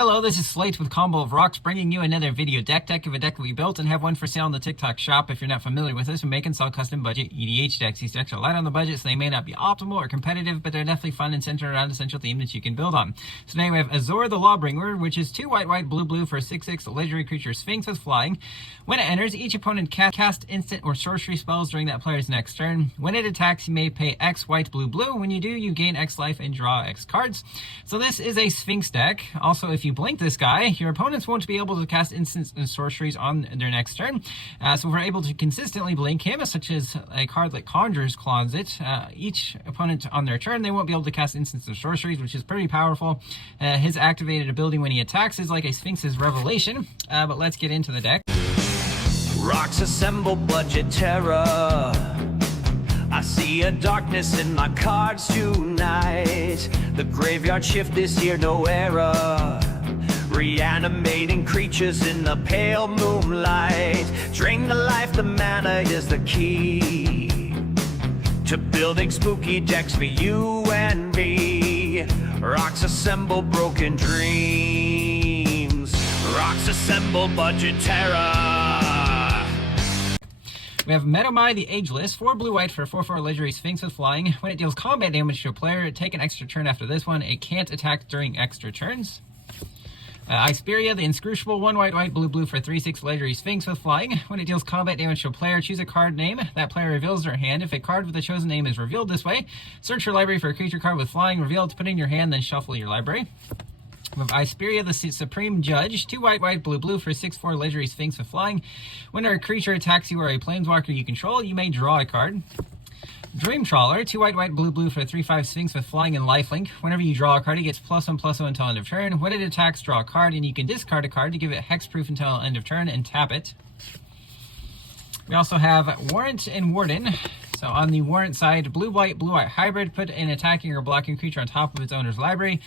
Hello, this is Slate with Combo of Rocks, bringing you another video deck of a deck that we built and have one for sale on the TikTok shop. If you're not familiar with this, we make and sell custom budget EDH decks. These decks are light on the budget, so they may not be optimal or competitive, but they're definitely fun and centered around a central theme that you can build on. So today we have Azor the Lawbringer, which is 2 white, blue for a 6/6 legendary creature Sphinx with flying. When it enters, each opponent cast instant or sorcery spells during that player's next turn. When it attacks, you may pay X white, blue. When you do, you gain X life and draw X cards. So this is a Sphinx deck. Also, if you blink this guy, your opponents won't be able to cast instants and sorceries on their next turn. So if we're able to consistently blink him, such as a card like Conjurer's Closet, each opponent on their turn, they won't be able to cast instants or sorceries, which is pretty powerful. His activated ability when he attacks is like a Sphinx's Revelation. But let's get into the deck. Rocks assemble budget terror. I see a darkness in my cards tonight. The graveyard shift this year, no error. Reanimating creatures in the pale moonlight. Drain the life, the mana is the key to building spooky decks for you and me. Rocks assemble broken dreams. Rocks assemble budget terror. We have Medomai the Ageless, 4 blue-white for a 4/4 legendary Sphinx with flying. When it deals combat damage to a player, take an extra turn after this one. It can't attack during extra turns. Isperia the Inscrutable, 1 white, blue for a 3/6 legendary Sphinx with flying. When it deals combat damage to a player, choose a card name. That player reveals their hand. If a card with the chosen name is revealed this way, search your library for a creature card with flying, reveal it, put it in your hand, then shuffle your library. We have Isperia the Supreme Judge, 2 white, blue for a 6/4 legendary Sphinx with flying. When a creature attacks you or a planeswalker you control, you may draw a card. Dream Trawler, 2 white, blue for a 3/5 Sphinx with flying and lifelink. Whenever you draw a card, it gets +1/+1 until end of turn. When it attacks, draw a card, and you can discard a card to give it hexproof until end of turn and tap it. We also have Warrant and Warden. So on the Warrant side, blue-white hybrid, put an attacking or blocking creature on top of its owner's library.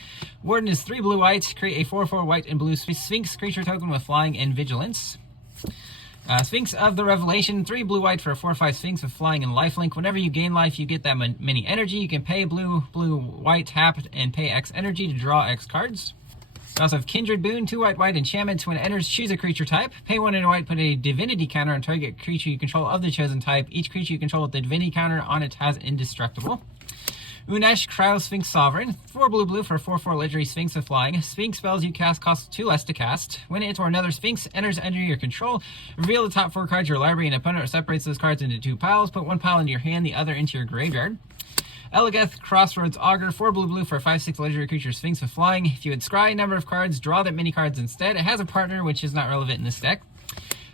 Warden is 3 blue-white, create a 4/4 white and blue Sphinx creature token with flying and vigilance. Sphinx of the Revelation, 3 blue-white for a 4/5 Sphinx with flying and lifelink. Whenever you gain life, you get that many energy. You can pay blue-white, tap, and pay X energy to draw X cards. We also have Kindred Boon, 2 white enchantments. When it enters, choose a creature type. Pay 1 and a white, put a divinity counter on target creature you control of the chosen type. Each creature you control with the divinity counter on it has indestructible. Unesh Cryo Sphinx Sovereign, 4 blue for a 4/4 legendary Sphinx with flying. Sphinx spells you cast cost 2 less to cast. When it or another Sphinx enters under your control, reveal the top 4 cards of your library, and opponent separates those cards into 2 piles. Put 1 pile into your hand, the other into your graveyard. Elegeth Crossroads Augur, 4 blue for a 5/6 legendary creature Sphinx with flying. If you had scry number of cards, draw that many cards instead. It has a partner, which is not relevant in this deck.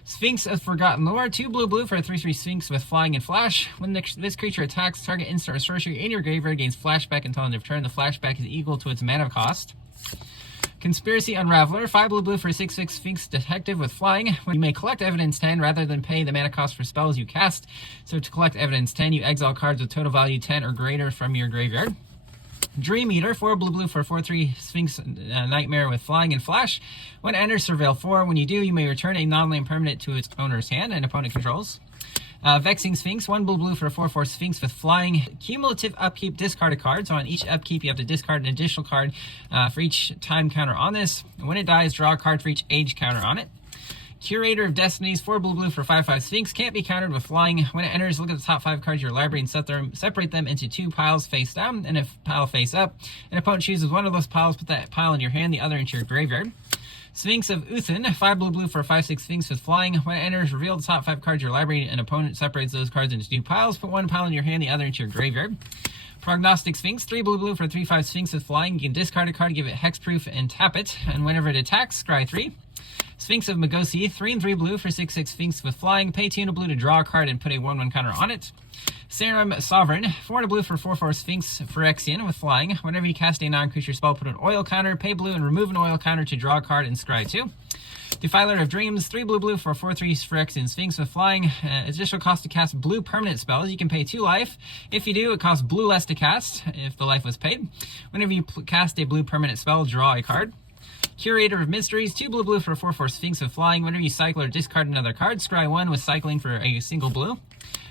Sphinx of Forgotten Lore, 2 blue for a 3/3 Sphinx with flying and flash. When this creature attacks, target instant or sorcery in your graveyard gains flashback until end of turn. The flashback is equal to its mana cost. Conspiracy Unraveler, 5 blue for a 6/6 Sphinx Detective with flying. When you may collect Evidence 10 rather than pay the mana cost for spells you cast. So to collect Evidence 10, you exile cards with total value 10 or greater from your graveyard. Dream Eater, 4 blue for a 4/3 Sphinx Nightmare with flying and flash. When it enters, surveil 4. When you do, you may return a non-land permanent to its owner's hand and opponent controls. Vexing Sphinx, 1 blue for a 4/4 Sphinx with flying. Cumulative upkeep, discard a card. So on each upkeep, you have to discard an additional card for each time counter on this. When it dies, draw a card for each age counter on it. Curator of Destinies, 4 blue for 5/5 Sphinx, can't be countered with flying. When it enters, look at the top 5 cards of your library and separate them into 2 piles face down and a pile face up. An opponent chooses one of those piles, put that pile in your hand, the other into your graveyard. Sphinx of Uthin, 5 blue for a 5/6 Sphinx with flying. When it enters, reveal the top 5 cards of your library. An opponent separates those cards into 2 piles, put 1 pile in your hand, the other into your graveyard. Prognostic Sphinx, 3 blue for a 3/5 Sphinx with flying. You can discard a card, give it hexproof, and tap it. And whenever it attacks, scry 3. Sphinx of Magosi, 3 and 3 blue for 6/6 Sphinx with flying. Pay 2 and a blue to draw a card and put a 1/1 counter on it. Serum Sovereign, 4 and a blue for 4/4 Sphinx Phyrexian with flying. Whenever you cast a non-creature spell, put an oil counter, pay blue, and remove an oil counter to draw a card and scry 2. Defiler of Dreams, 3 blue for a 4/3 Phyrexian Sphinx with flying. Additional cost to cast blue permanent spells. You can pay 2 life. If you do, it costs blue less to cast if the life was paid. Whenever you cast a blue permanent spell, draw a card. Curator of Mysteries, 2 blue for a 4/4 Sphinx with flying. Whenever you cycle or discard another card, scry 1 with cycling for a single blue.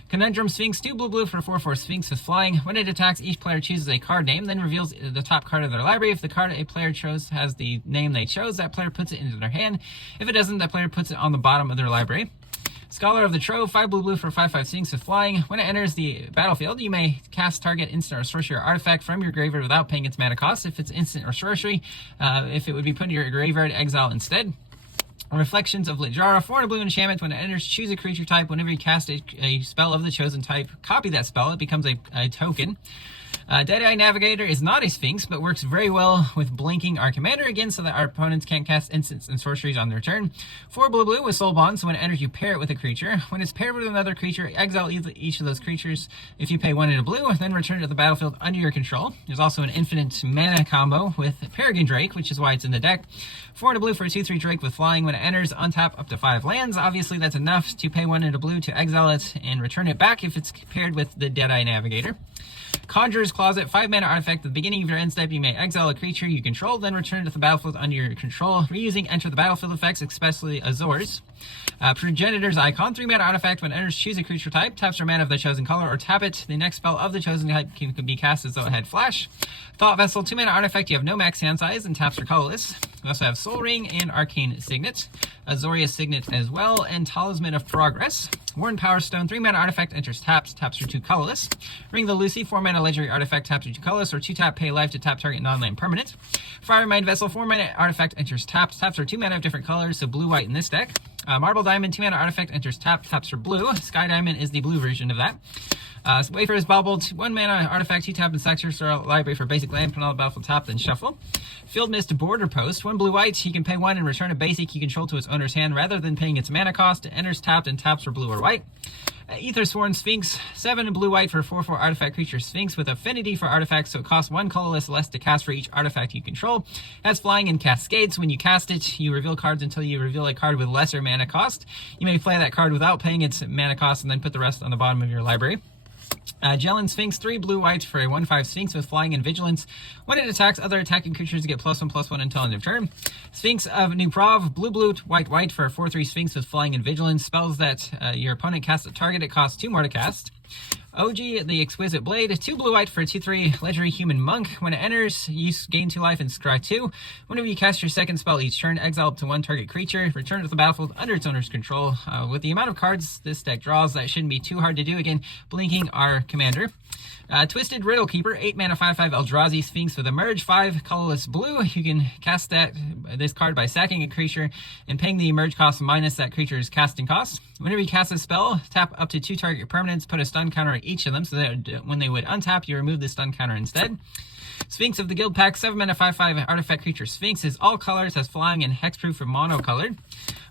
Conundrum Sphinx, 2 blue for 4/4 Sphinx with flying. When it attacks, each player chooses a card name, then reveals the top card of their library. If the card a player chose has the name they chose, that player puts it into their hand. If it doesn't, that player puts it on the bottom of their library. Scholar of the Trove, 5 blue for 5/5 Sphinx with flying. When it enters the battlefield, you may cast target instant or sorcery or artifact from your graveyard without paying its mana cost. If it's instant or sorcery, if it would be put in your graveyard, exile instead. Reflections of Littjara, 4 and a blue enchantment. When it enters, choose a creature type. Whenever you cast a spell of the chosen type, copy that spell. It becomes a token. Deadeye Navigator is not a Sphinx, but works very well with blinking our commander again so that our opponents can't cast instants and sorceries on their turn. 4 blue with Soul Bond, so when it enters, you pair it with a creature. When it's paired with another creature, exile each of those creatures if you pay 1 in a blue, then return it to the battlefield under your control. There's also an infinite mana combo with Peregrine Drake, which is why it's in the deck. 4 and a blue for a 2/3 Drake with flying. When it enters, untap up to 5 lands. Obviously, that's enough to pay 1 in a blue to exile it and return it back if it's paired with the Deadeye Navigator. Conjurer's Closet, 5 mana artifact. At the beginning of your end step, you may exile a creature you control, then return it to the battlefield under your control, reusing enter the battlefield effects, especially Azor's. Progenitor's Icon, 3 mana artifact. When it enters, choose a creature type, taps your mana of the chosen color, or tap it. The next spell of the chosen type can be cast as though it had flash. Thought Vessel, 2 mana artifact. You have no max hand size and taps are colorless. We also have Soul Ring and Arcane Signet, Azorius Signet as well, and Talisman of Progress. Worn Power Stone, 3 mana artifact, enters taps are 2 colorless. Ring the Lucy, 4 mana legendary artifact, taps are 2 colorless, or 2 tap, pay life to tap target non-land permanent. Fire Mind Vessel, 4 mana artifact, enters taps are 2 mana of different colors, so blue, white in this deck. Marble Diamond, 2 mana artifact, enters taps are blue. Sky Diamond is the blue version of that. Wayfarer's Bauble, 1 mana artifact, 2 tap and sack your library for basic land, put on the battlefield tap, then shuffle. Field Mist Border Post, 1 blue white, you can pay 1 and return a basic you control to its owner's hand rather than paying its mana cost. It enters tapped and taps for blue or white. Aethersworn Sphinx, 7 blue white for 4/4 artifact creature Sphinx with affinity for artifacts, so it costs 1 colorless less to cast for each artifact you control. Has flying and cascades. When you cast it, you reveal cards until you reveal a card with lesser mana cost. You may play that card without paying its mana cost and then put the rest on the bottom of your library. Jellin Sphinx, 3 blue white for a 1/5 Sphinx with flying and vigilance. When it attacks other attacking creatures, get +1/+1 until end of turn. Sphinx of New Prov, blue white for a 4/3 Sphinx with flying and vigilance. Spells that your opponent casts at target, it costs 2 more to cast. OG, the Exquisite Blade, 2 blue white for a 2/3 legendary human monk. When it enters, you gain 2 life and scry 2. Whenever you cast your second spell each turn, exile up to 1 target creature, return it to the battlefield under its owner's control. With the amount of cards this deck draws, that shouldn't be too hard to do. Again, blinking our commander. Twisted Riddle Keeper, 8 mana 5/5 Eldrazi Sphinx with a merge, 5 colorless blue. You can cast this card by sacking a creature and paying the merge cost minus that creature's casting cost. Whenever you cast a spell, tap up to 2 target permanents, put a stun counter on each of them so that when they would untap, you remove the stun counter instead. Sphinx of the Guild Pack, 7 mana 5/5 artifact creature Sphinx is all colors, has flying and hexproof for monocolored.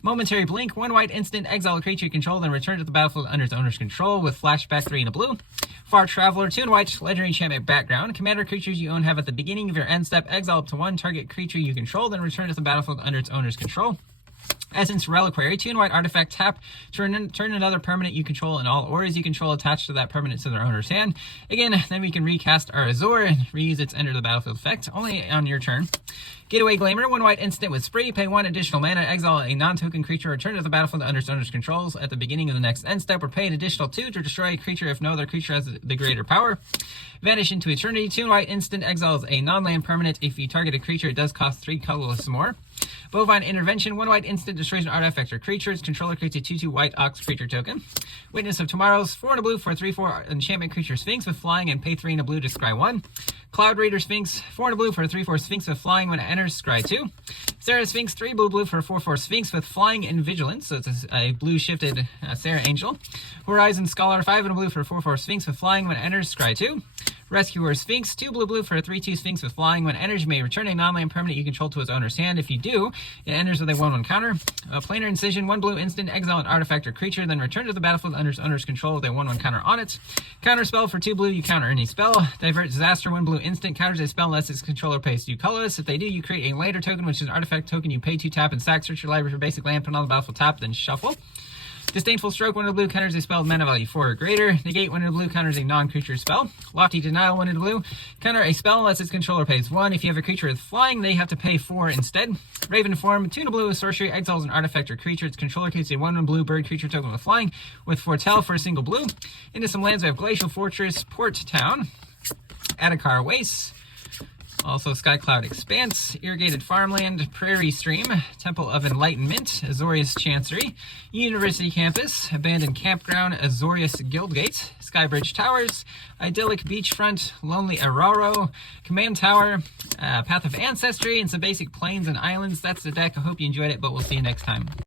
Momentary Blink, 1 white instant, exile a creature you control, then return to the battlefield under its owner's control with flashback 3 and a blue. Far Traveler, 2 and white, legendary enchantment background. Commander creatures you own have at the beginning of your end step, exile up to 1 target creature you control, then return to the battlefield under its owner's control. Essence Reliquary, 2 and white artifact, tap, turn another permanent you control and all auras you control attached to that permanent to their owner's hand. Again, then we can recast our Azor and reuse its enter the battlefield effect, only on your turn. Getaway Glamour, 1 white instant with spree, pay 1 additional mana, exile a non-token creature, return to the battlefield under its owner's controls at the beginning of the next end step, or pay an additional 2 to destroy a creature if no other creature has the greater power. Vanish into Eternity, 2 and white instant, exiles a non-land permanent. If you target a creature, it does cost 3 colorless more. Bovine Intervention, 1 white instant, destroys an artifact or creature. Its controller creates a 2/2 white ox creature token. Witness of Tomorrow's, 4 and a blue for a 3/4 enchantment creature Sphinx with flying and pay 3 and a blue to scry 1. Cloud Raider Sphinx, 4 and a blue for a 3/4 Sphinx with flying. When it enters, scry 2. Sarah Sphinx, 3 blue for a 4/4 Sphinx with flying and vigilance, so it's a blue shifted Sarah Angel. Horizon Scholar, 5 and a blue for a 4/4 Sphinx with flying. When it enters, scry 2. Rescuer Sphinx, 2 blue for a 3/2 Sphinx with flying. When it enters, you may return a non-land permanent you control to its owner's hand. If you do, it enters with a 1/1 counter. Planar Incision, 1 blue instant, exile an artifact or creature, then return to the battlefield under its owner's control with a 1/1 counter on it. Counter spell, for 2 blue, you counter any spell. Divert Disaster, 1 blue instant, counters a spell unless its controller pays 2 colorless. If they do, you create a later token, which is an artifact token. You pay 2 tap and sack, search your library for basic land, put on the battlefield tap, then shuffle. Disdainful Stroke, 1 of blue, counters a spell with mana value 4 or greater. Negate, 1 of blue, counters a non-creature spell. Lofty Denial, 1 of blue, counter a spell unless its controller pays 1. If you have a creature with flying, they have to pay 4 instead. Raven Form, 2 of blue, sorcery, exiles an artifact or creature. Its controller creates a 1 blue bird creature token with flying with Foretell for a single blue. Into some lands, we have Glacial Fortress, Port Town, Adakar Waste, also Skycloud Expanse, Irrigated Farmland, Prairie Stream, Temple of Enlightenment, Azorius Chancery, University Campus, Abandoned Campground, Azorius Guildgate, Skybridge Towers, Idyllic Beachfront, Lonely Aroro, Command Tower, Path of Ancestry, and some basic plains and islands. That's the deck. I hope you enjoyed it, but we'll see you next time.